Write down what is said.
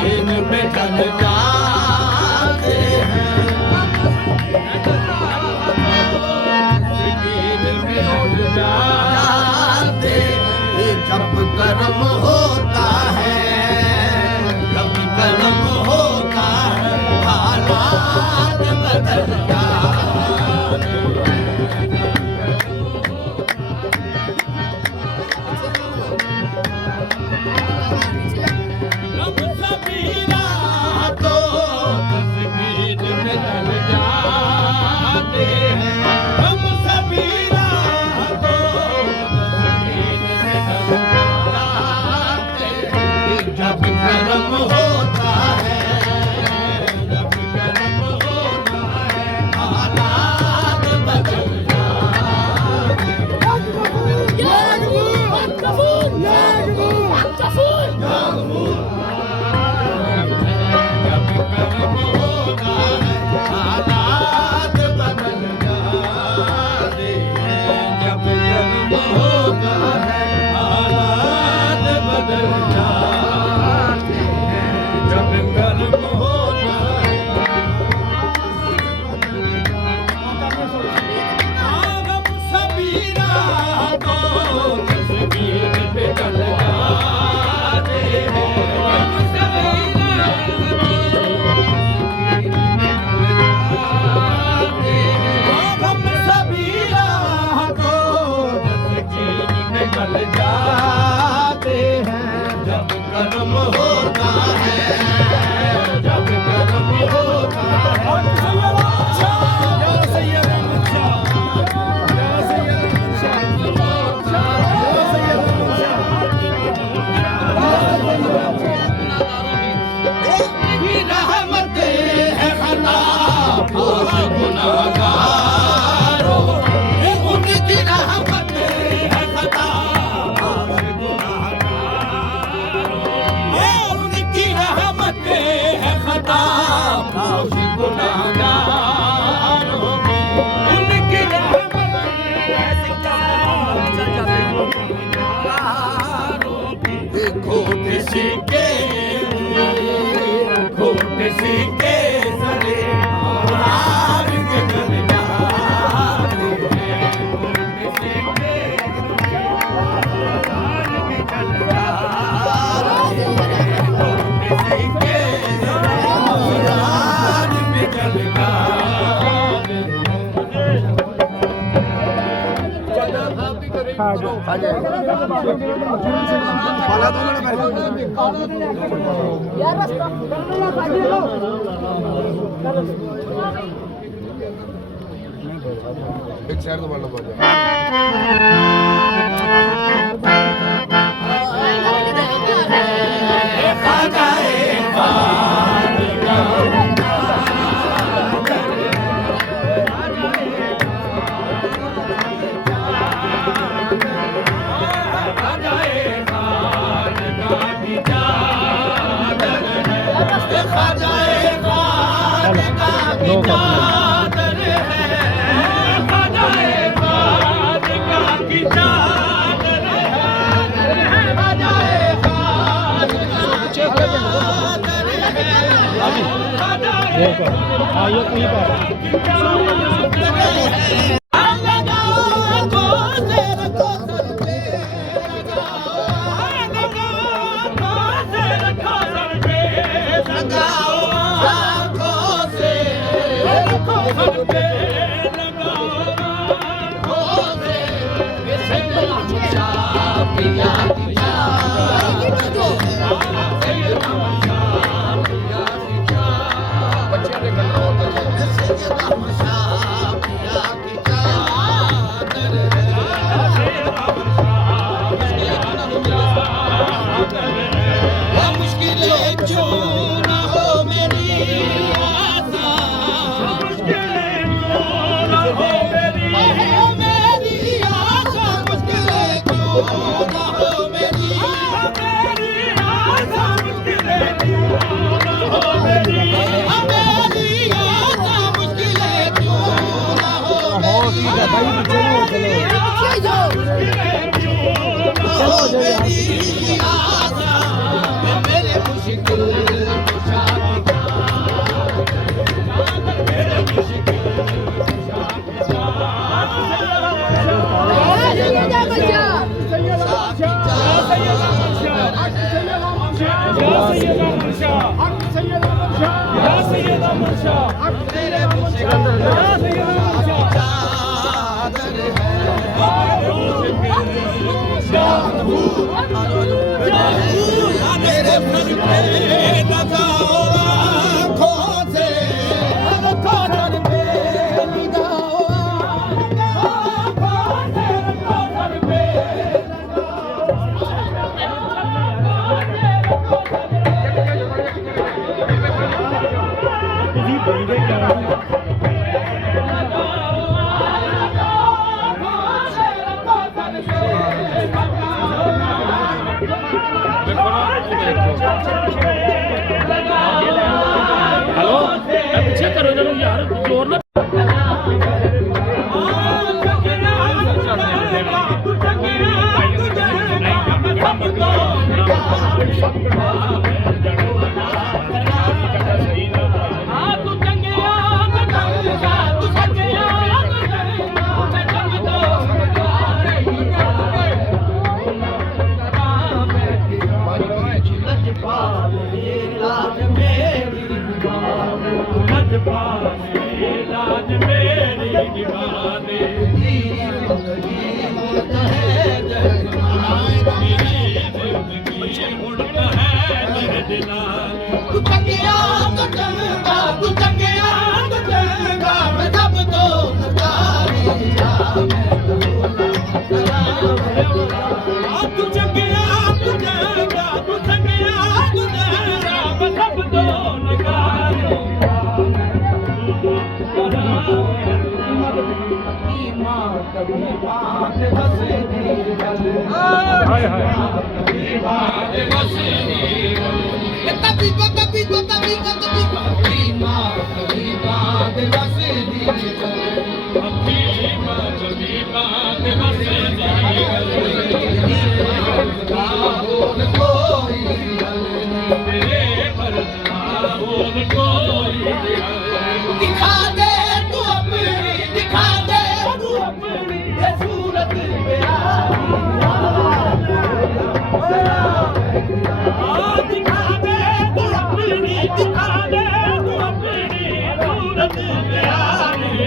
तस्कीन में ढल जाते हैं, तस्कीन में ढल जाते हैं। जब कर्म होता है, जब कर्म होता है, हालात बदल जाते हैं। जब कर्म होता है, जब कर्म होता है, हालात बदल जाते हैं। जब कर्म होता है, हालात बदल जाते हैं। जब कर्म होता है, हालात बदल जाते हैं। जब कर्म होता है, हम सभी रातों तस्वीर पे ढल जाते हैं। हम सभी हम सभी रातों तस्वीर पे ढल जाते हैं। जब कर्म होता है, जब कर्म होता है, रहमतें हैं खता पोश गुनाहगारों, उनकी रहमतें हैं खता पोश गुनाहगारों, उनकी रहमतें हैं खता पोश गुनाहगारों, उनकी रहमतें हैं खता पोश गुनाहगारों। खोट सिक्के, खोट सिक्के सरे हार के ढल जाते हैं। खोट सिक्के हार के ढल जाते हैं। खोट सिक्के हार के ढल जाते हैं। एक साइड तो बढ़ लो सैयद अहमद शाह हक सैयद अहमद शाह या सैयद अहमद शाह हक सैयद अहमद शाह या सैयद अहमद शाह मेरे सर पे लगाओ आँखों से रखो सर पे लगाओ आँखों से रखो सर पे ਤੁਸੀਂ ਬੰਦੇ ਕਿਆ हेलो पीछे करो जरा यार जोर ना हाय हाय दिखा दे तू अपनी ये सूरत दिखा दे तू अपनी सूरत दिखा दे तू अपनी ये सूरत प्यारी